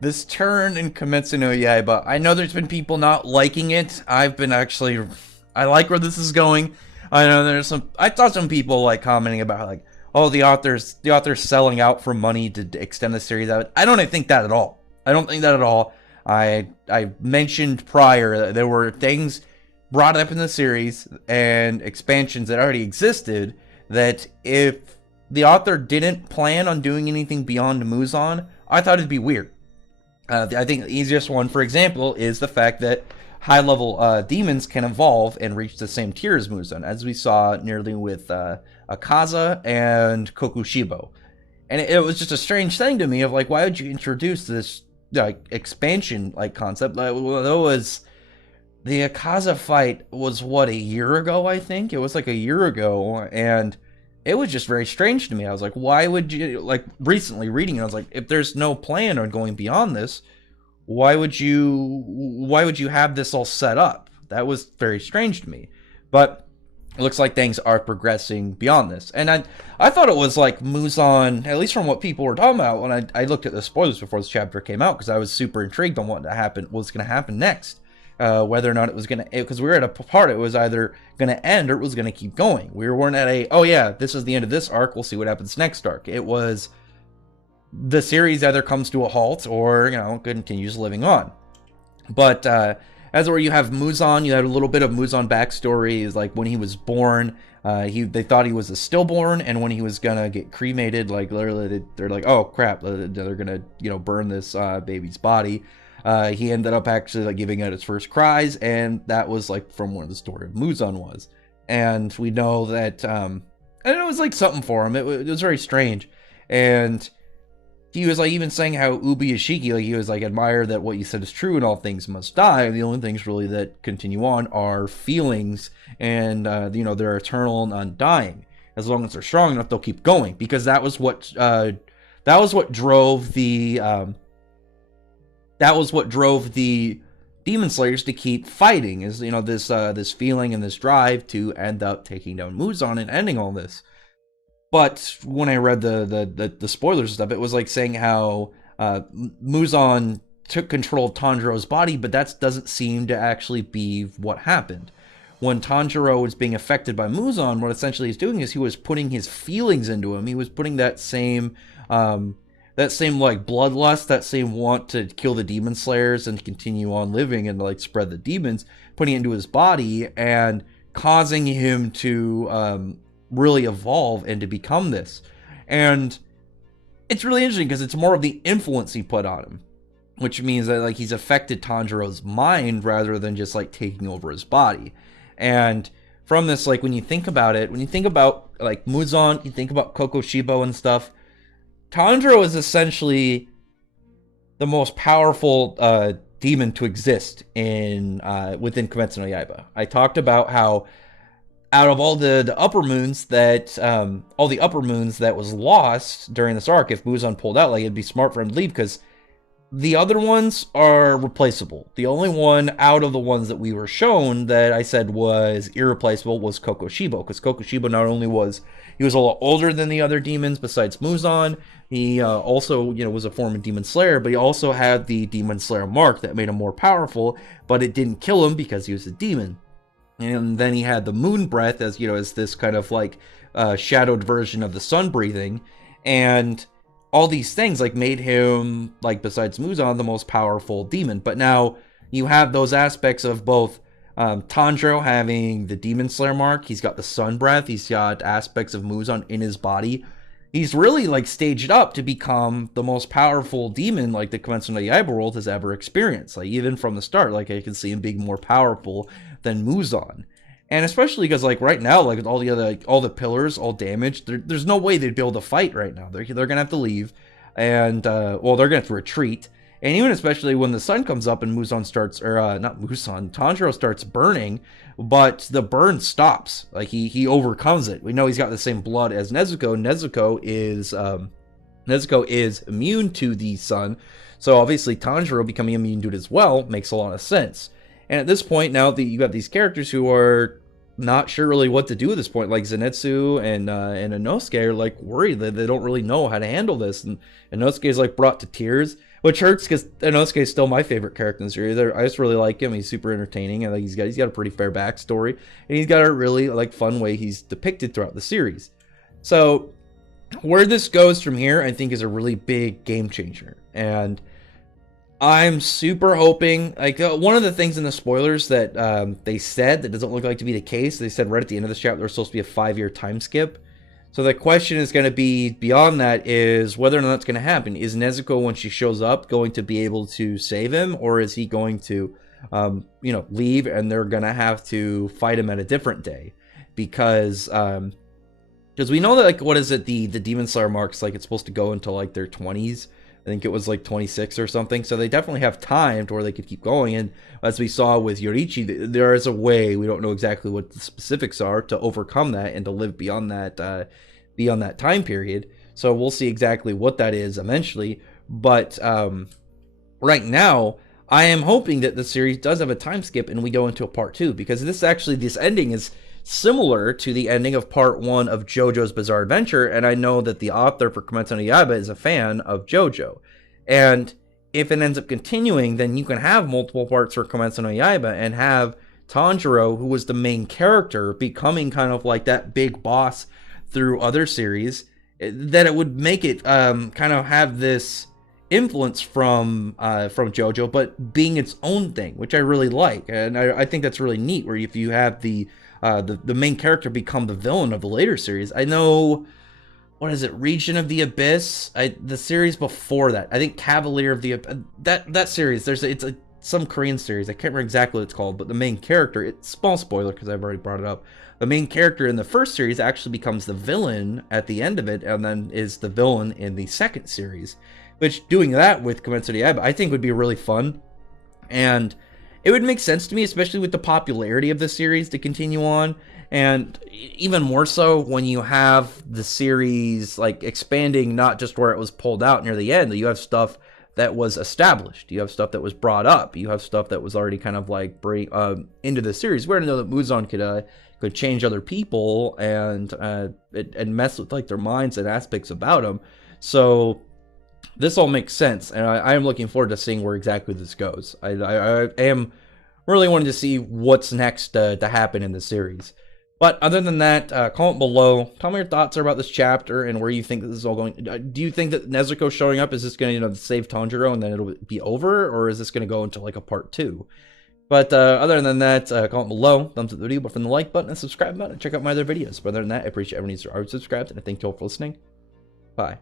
This turn in Kimetsu no Yaiba, I know there's been people not liking it. I've been actually, I like where this is going. I know there's I saw some people like commenting about like, oh, the author's selling out for money to extend the series out. I don't think that at all. I don't think that at all. I mentioned prior that there were things brought up in the series and expansions that already existed that if the author didn't plan on doing anything beyond Muzan, I thought it'd be weird. I think the easiest one, for example, is the fact that high-level demons can evolve and reach the same tier as Muzan, as we saw nearly with Akaza and Kokushibo. And it was just a strange thing to me of like, why would you introduce this like expansion like concept? Like, well, that was the Akaza fight was what, a year ago, I think? It was like a year ago, and it was just very strange to me. I was like, why would you, like, recently reading it, I was like, if there's no plan on going beyond this, why would you have this all set up? That was very strange to me. But it looks like things are progressing beyond this. And I thought it was like Muzan, at least from what people were talking about when I looked at the spoilers before this chapter came out, because I was super intrigued on what was going to happen next. Whether or not it was going to, because we were at a part, it was either going to end or it was going to keep going. We weren't at oh yeah, this is the end of this arc, we'll see what happens next arc. It was, the series either comes to a halt or, continues living on. But as where you have Muzan, you had a little bit of Muzan backstory, is like when he was born, they thought he was a stillborn, and when he was gonna get cremated, like literally they're like, oh crap, they're gonna burn this baby's body. He ended up actually like giving out his first cries, and that was like from where the story of Muzan was. And we know that and it was like something for him. It was very strange, and he was like even saying how Ubi Ishiki, like he was like, admire that what you said is true and all things must die. And the only things really that continue on are feelings, and they're eternal and undying. As long as they're strong enough, they'll keep going, because that was what drove the Demon Slayers to keep fighting, is this feeling and this drive to end up taking down Muzan and ending all this. But when I read the spoilers and stuff, it was like saying how Muzan took control of Tanjiro's body, but that doesn't seem to actually be what happened. When Tanjiro was being affected by Muzan, what essentially he's doing is he was putting his feelings into him. He was putting that same like bloodlust, that same want to kill the demon slayers and continue on living and like spread the demons, putting it into his body and causing him to really evolve and to become this. And it's really interesting because it's more of the influence he put on him, which means that like he's affected Tanjiro's mind rather than just like taking over his body. And from this, like when you think about it, when you think about like Muzan, you think about Kokushibo and stuff, Tanjiro is essentially the most powerful demon to exist in within Kimetsu no Yaiba. I talked about how out of all the upper moons that was lost during this arc, if Muzan pulled out, like it'd be smart for him to leave, because the other ones are replaceable. The only one out of the ones that we were shown that I said was irreplaceable was Kokushibo, because Kokushibo not only was he was a lot older than the other demons besides Muzan, he also was a former demon slayer, but he also had the demon slayer mark that made him more powerful, but it didn't kill him because he was a demon. And then he had the moon breath as this kind of like shadowed version of the sun breathing, and all these things like made him, like besides Muzan, the most powerful demon. But now you have those aspects of both Tanjiro having the demon slayer mark, he's got the sun breath, he's got aspects of Muzan in his body. He's really like staged up to become the most powerful demon like the Kimetsu no Yaiba world has ever experienced. Like even from the start, like I can see him being more powerful than Muzan. And especially because like right now, like all the pillars all damaged, there's no way they'd be able to fight right now. They're gonna have to leave, and they're gonna have to retreat. And even especially when the sun comes up and Muzan starts, or not Muzan, Tanjiro starts burning, but the burn stops. Like he overcomes it. We know he's got the same blood as Nezuko. Nezuko is immune to the sun, so obviously Tanjiro becoming immune to it as well makes a lot of sense. And at this point now, you got these characters who are not sure really what to do at this point, like Zenitsu and Inosuke are like worried that they don't really know how to handle this, and Inosuke is like brought to tears. which hurts because Inosuke is still my favorite character in the series. I just really like him. He's super entertaining. I think he's got a pretty fair backstory, and he's got a really like fun way he's depicted throughout the series. So where this goes from here, I think, is a really big game changer, and I'm super hoping, like, one of the things in the spoilers that they said that doesn't look like to be the case, they said right at the end of this chapter there's supposed to be a 5-year time skip. So the question is going to be, beyond that, is whether or not that's going to happen. Is Nezuko, when she shows up, going to be able to save him, or is he going to, leave and they're going to have to fight him at a different day? Because we know that, like, what is it, the Demon Slayer marks, like, it's supposed to go until, like, their 20s. I think it was like 26 or something. So they definitely have time to where they could keep going. And as we saw with Yoriichi, there is a way, we don't know exactly what the specifics are, to overcome that and to live beyond that time period. So we'll see exactly what that is eventually. But right now, I am hoping that the series does have a time skip and we go into a part 2, because this ending is similar to the ending of part 1 of JoJo's Bizarre Adventure, and I know that the author for Kimetsu no Yaiba is a fan of JoJo. And if it ends up continuing, then you can have multiple parts for Kimetsu no Yaiba and have Tanjiro, who was the main character, becoming kind of like that big boss through other series, that it would make it kind of have this influence from JoJo, but being its own thing, which I really like. And I think that's really neat, where if you have the main character become the villain of the later series. I know, what is it, Region of the Abyss? The series before that, I think Cavalier of the that series. It's some Korean series. I can't remember exactly what it's called, but the main character, it's small spoiler because I've already brought it up. The main character in the first series actually becomes the villain at the end of it, and then is the villain in the second series. Which, doing that with Kimetsu no Yaiba, I think would be really fun, and it would make sense to me, especially with the popularity of the series, to continue on, and even more so when you have the series like expanding, not just where it was pulled out near the end. You have stuff that was established, you have stuff that was brought up, you have stuff that was already kind of like into the series. We're to know that Muzan could change other people and mess with like their minds and aspects about them. So this all makes sense, and I am looking forward to seeing where exactly this goes. I am really wanting to see what's next to happen in the series. But other than that, comment below. Tell me your thoughts about this chapter and where you think this is all going. Do you think that Nezuko showing up, is this going to save Tanjiro and then it'll be over, or is this going to go into like a part 2? But other than that, comment below, thumbs up the video, but from the like button and subscribe button, and check out my other videos. But other than that, I appreciate everyone who's already subscribed, and I thank you all for listening. Bye.